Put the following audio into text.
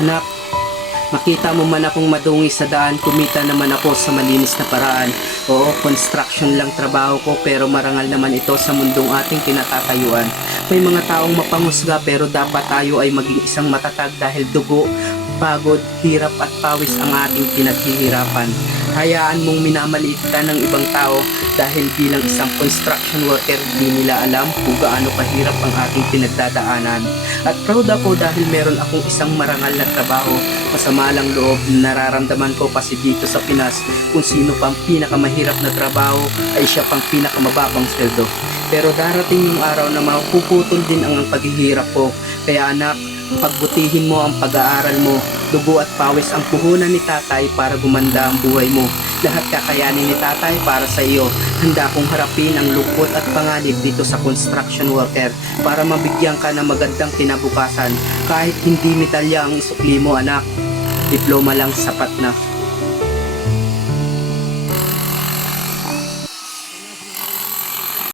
Anak, makita mo man akong madungi sa daan, kumita naman ako sa malinis na paraan. Oo, construction lang trabaho ko pero marangal naman ito sa mundong ating kinatatayuan. May mga taong mapanghusga pero dapat tayo ay maging isang matatag dahil dugo, pagod, hirap at pawis ang ating pinaghihirapan. Hayaan mong minamaliit ka ng ibang tao dahil bilang isang construction worker di nila alam kung gaano kahirap ang ating pinagdadaanan. At proud ako dahil meron akong isang marangal na trabaho. Masama lang loob na nararamdaman ko kasi dito sa Pinas kung sino pang pinakamahirap na trabaho ay siya pang pinakamababang sweldo. Pero darating yung araw na mapuputol din ang paghihirap ko. Kaya anak, pagbutihin mo ang pag-aaral mo. Dugo at pawis ang puhunan ni tatay para gumanda ang buhay mo. Lahat kakayanin ni tatay para sa iyo. Handa kong harapin ang lungkot at panganib dito sa construction worker para mabigyan ka ng magandang kinabukasan. Kahit hindi medalya ang isukli mo anak, diploma lang sapat na.